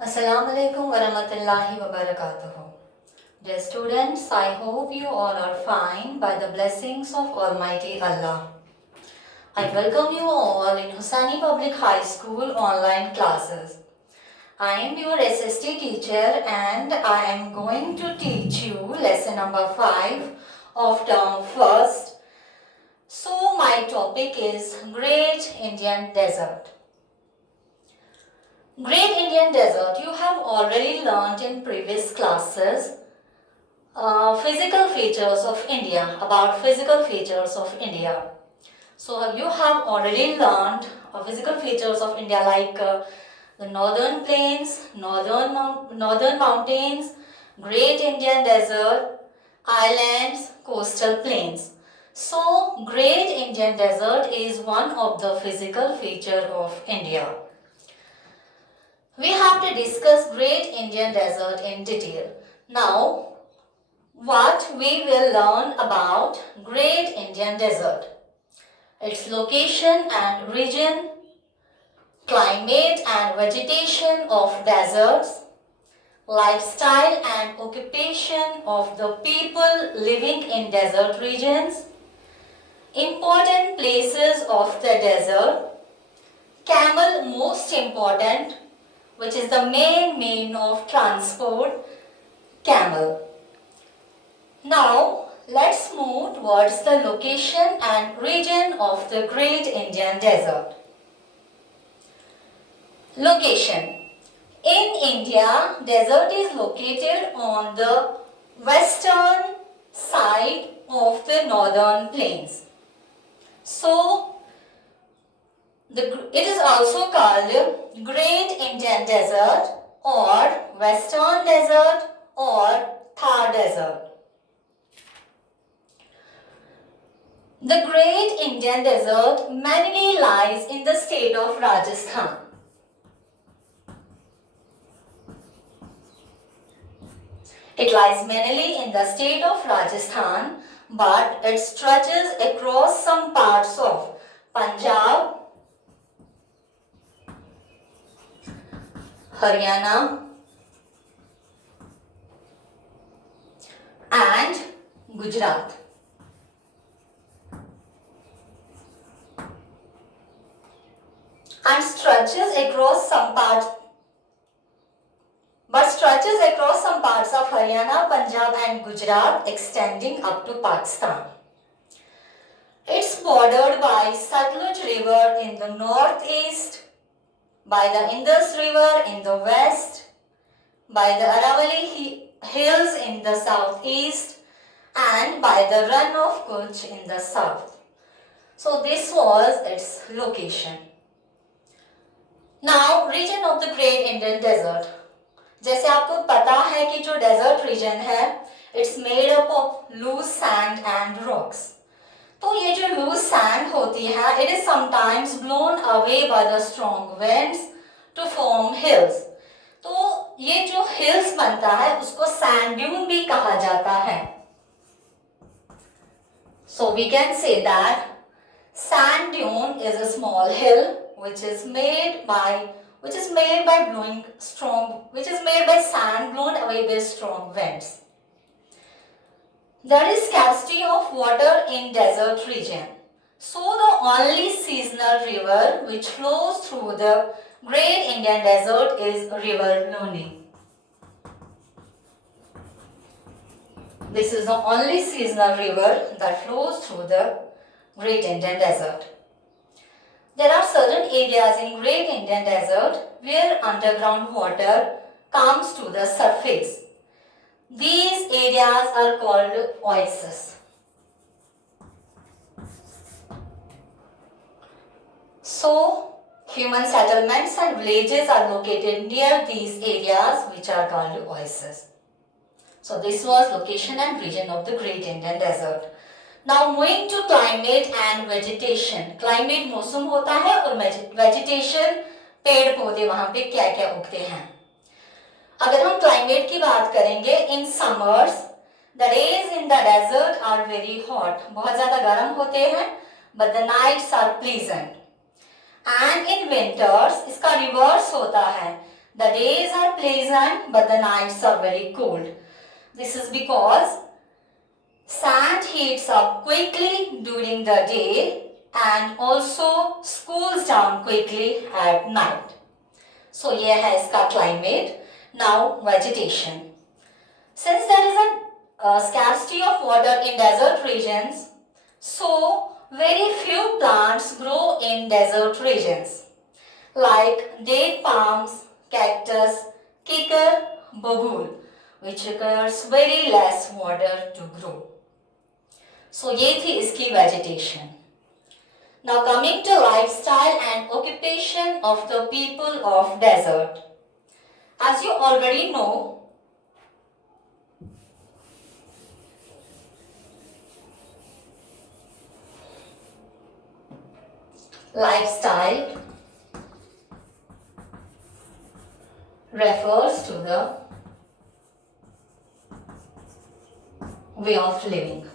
Assalamu alaikum warahmatullahi wabarakatuh. Dear students, I hope you all are fine by the blessings of Almighty Allah. I welcome you all in Hussaini Public High School online classes. I am your SST teacher and I am going to teach you lesson number 5 of term first. So my topic is Great Indian Desert. Great Indian Desert, you have already learned in previous classes physical features of India, about physical features of India. So you have already learned physical features of India like the northern plains, northern mountains, Great Indian Desert, islands, coastal plains. So Great Indian Desert is one of the physical feature of India. We have to discuss Great Indian Desert in detail. Now, what we will learn about Great Indian Desert. Its location and region, climate and vegetation of deserts, lifestyle and occupation of the people living in desert regions, important places of the desert, camel most important, which is the main mean of transport, camel. Now, let's move towards the location and region of the Great Indian Desert. Location. In India, desert is located on the western side of the northern plains. So, it is also called Great Indian Desert or Western Desert or Thar Desert. The Great Indian Desert mainly lies in the state of Rajasthan. It lies mainly in the state of Rajasthan, but it stretches across some parts of Punjab, Haryana and Gujarat. And stretches across some parts of Haryana, Punjab and Gujarat, extending up to Pakistan. It's bordered by Satluj River in the northeast, by the Indus River in the west, by the Aravalli Hills in the southeast and by the Run of Kutch in the south. So this was its location. Now, region of the Great Indian Desert. जैसे आपको पता है कि जो desert region है it's made up of loose sand and rocks. तो ये जो लूज सैंड होती है it is sometimes blown away by the strong winds to form hills. तो ये जो हिल्स बनता है उसको सैंड ड्यून भी कहा जाता है. So we can say that sand dune is a small hill which is made by sand blown away by strong winds. There is scarcity of water in desert region. So the only seasonal river which flows through the Great Indian Desert is River Luni. This is the only seasonal river that flows through the Great Indian Desert. There are certain areas in Great Indian Desert where underground water comes to the surface. These areas are called oases. So, human settlements and villages are located near these areas which are called oases. So, this was location and region of the Great Indian Desert. Now moving to climate and vegetation. Climate मौसम होता है और vegetation पेड़ पौधे वहां पे क्या क्या उगते हैं. अगर हम climate की बात करेंगे, in summers the days in the desert are very hot. बहुत ज़्यादा गर्म होते हैं, but the nights are pleasant. And in winters इसका reverse होता है. The days are pleasant, but the nights are very cold. This is because sand heats up quickly during the day and also cools down quickly at night. So ये है इसका climate. Now vegetation. Since there is a scarcity of water in desert regions, so very few plants grow in desert regions like date palms, cactus, kikar, babul, which requires very less water to grow. So ये थी इसकी vegetation. Now coming to lifestyle and occupation of the people of desert. As you already know, lifestyle refers to the way of living.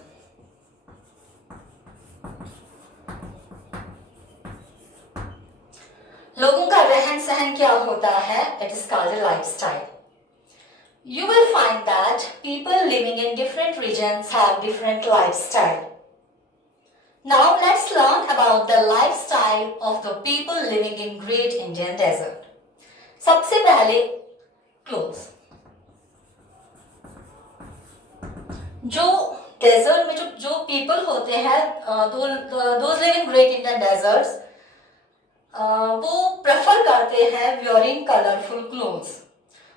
लोगों का रहन सहन क्या होता है? It is called a lifestyle. You will find that people living in different regions have different lifestyle. Now let's learn about the lifestyle of the people living in Great Indian Desert. सबसे पहले clothes. जो desert में जो people होते हैं, those living in Great Indian Deserts, वो prefer करते हैं wearing colorful clothes.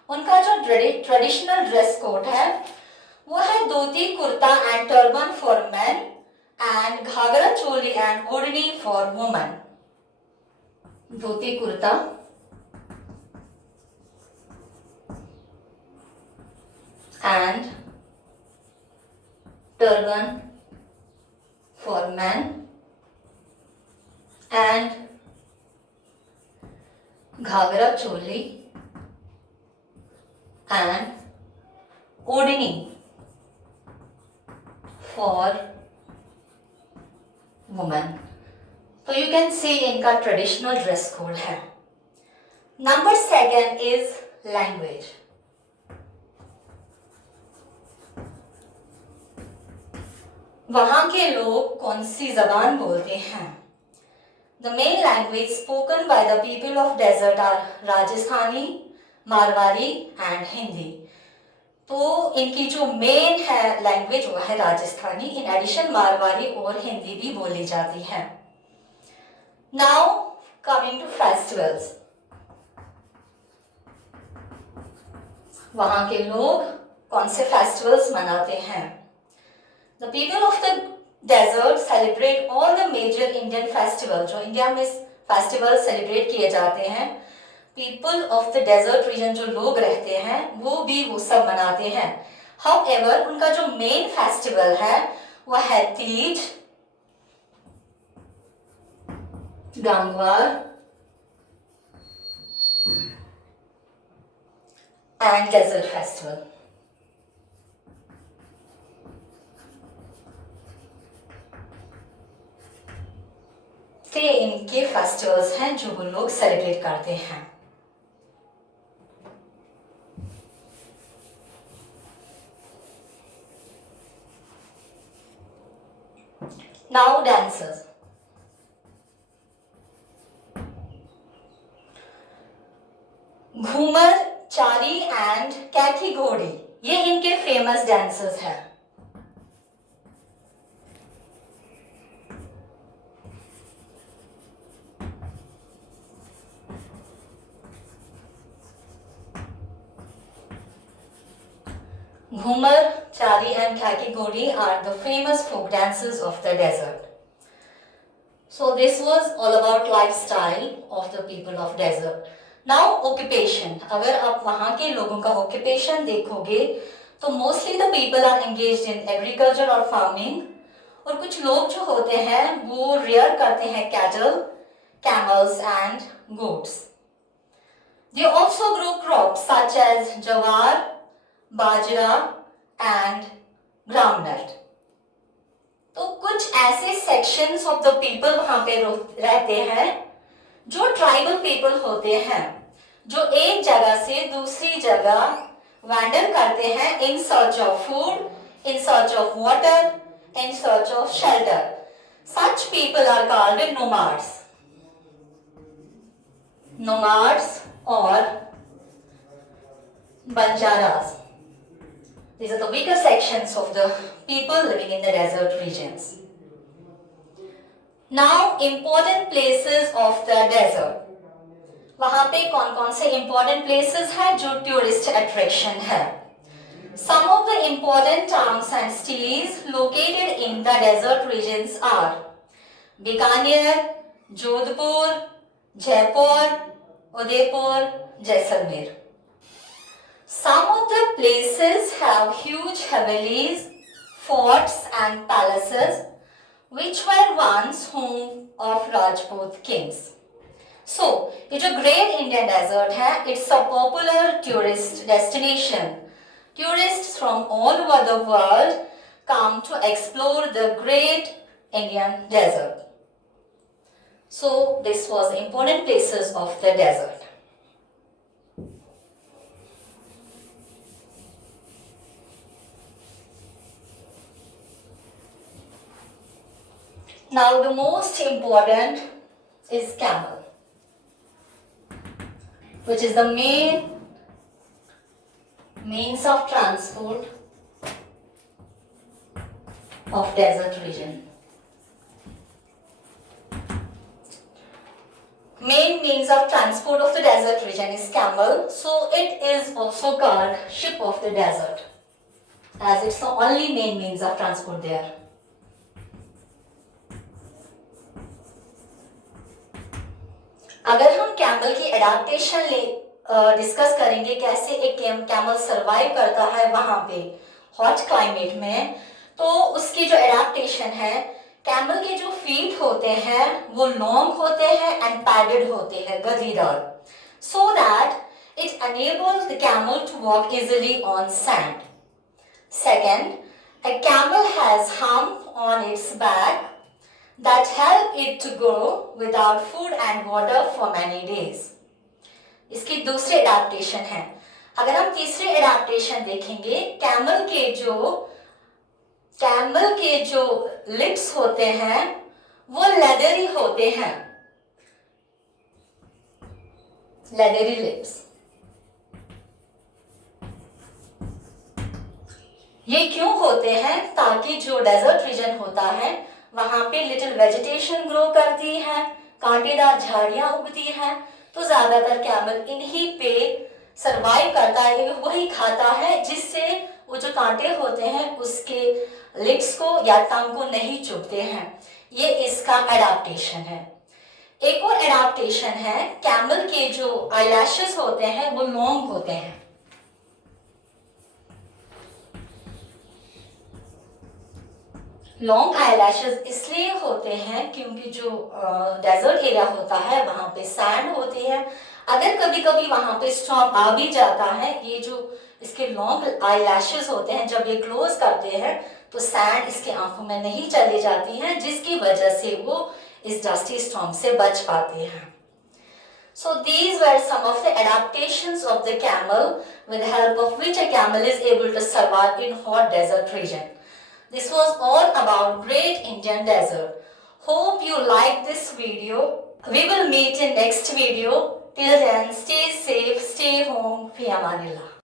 उनका जो ट्रेडिशनल ड्रेस कोड है वो है dhoti kurta and turban for men and ghagra choli and odhni for women. Dhoti kurta and turban for men and ghagra choli and odhni for women. तो you can see इनका traditional dress code है. Number 2 is language. वहाँ के लोग कौन सी जबान बोलते हैं? The main language spoken by the people of desert are Rajasthani, Marwari and Hindi. तो इनकी जो मेन है लैंग्वेज वो है राजस्थानी. इन एडिशन मारवाड़ी और हिंदी भी बोली जाती है. Now coming to festivals. वहाँ के लोग कौन से फेस्टिवल्स मनाते हैं? The people of the desert celebrate all the major Indian festival. जो इंडिया में फेस्टिवल सेलिब्रेट किए जाते हैं, people of the desert region जो लोग रहते हैं वो सब मनाते हैं. हाउएवर उनका जो मेन फेस्टिवल है वो है Teej, Gangwar and desert festival. तो ये इनके फेस्टिवल्स हैं जो वो लोग सेलिब्रेट करते हैं. Now dances. Ghoomar, Chari and Kathi Ghodi ये इनके फेमस डांसर्स हैं. Ghumar, Chari and Khaki Godi are the famous folk dances of the desert. So this was all about lifestyle of the people of desert. Now occupation. अगर आप वहाँ के लोगों का occupation देखोगे तो mostly the people are engaged in agriculture or farming. और कुछ लोग जो होते हैं वो rear करते हैं cattle, camels and goats. They also grow crops such as jawar, bajra and groundnut. तो कुछ ऐसे सेक्शंस ऑफ द पीपल वहां पे रहते हैं जो ट्राइबल पीपल होते हैं, जो एक जगह से दूसरी जगह वैंडर करते हैं in search of food, in search of water, in search of shelter. Such people are called nomads. Nomads or banjaras. These are the weaker sections of the people living in the desert regions. Now, important places of the desert. वहाँ पे कौन कौन से important places हैं जो tourist attraction है. Some of the important towns and cities located in the desert regions are Bikaner, Jodhpur, Jaipur, Udaipur, Jaisalmer. Some of the places have huge havelis, forts and palaces which were once home of Rajput kings. So, ये जो Great Indian Desert है, it's a popular tourist destination. Tourists from all over the world come to explore the Great Indian Desert. So, this was the important places of the desert. Now, the most important is camel, which is the means of transport of desert region. Main means of transport of the desert region is camel, so it is also called ship of the desert, as it's the only main means of transport there. अगर हम camel की adaptation discuss करेंगे, कैसे एक camel survive करता है वहां पे हॉट क्लाइमेट में, तो उसकी जो एडाप्टेशन है, कैमल के जो फीट होते हैं वो लॉन्ग होते हैं एंड पैडेड होते हैं, गद्दीदार, so that it enables the camel to walk easily on sand. Second, a camel has hump on its back that help it to go without food and water for many days. इसकी दूसरी adaptation है. अगर हम तीसरी adaptation देखेंगे, camel के जो lips होते हैं वो लेदरी होते हैं, लेदरी लिप्स. ये क्यों होते हैं? ताकि जो डेजर्ट रीजन होता है वहां पे लिटिल वेजिटेशन ग्रो करती है, कांटेदार झाड़ियां उगती हैं, तो ज्यादातर कैमल इन्हीं पे सरवाइव करता है, वही खाता है जिससे वो जो कांटे होते हैं उसके लिप्स को या टंग को नहीं चुभते हैं. ये इसका एडाप्टेशन है. एक और एडाप्टेशन है, कैमल के जो आईलैशेस होते हैं वो लॉन्ग होते हैं. लॉन्ग आईलैशेस इसलिए होते हैं क्योंकि जो डेजर्ट एरिया होता है वहां पे सैंड होती है. अगर कभी कभी वहां पे स्टॉर्म आ भी जाता है, ये जो इसके लॉन्ग आईलैशेस होते हैं जब ये क्लोज करते हैं तो सैंड इसके आंखों में नहीं चली जाती है, जिसकी वजह से वो इस डस्टी स्टॉर्म से बच पाते हैं. So these were some of the adaptations of the camel with the help of which a camel is able to survive in hot desert region. This was all about Great Indian Desert. Hope you liked this video. We will meet in next video. Till then, stay safe, stay home. Fi amanillah.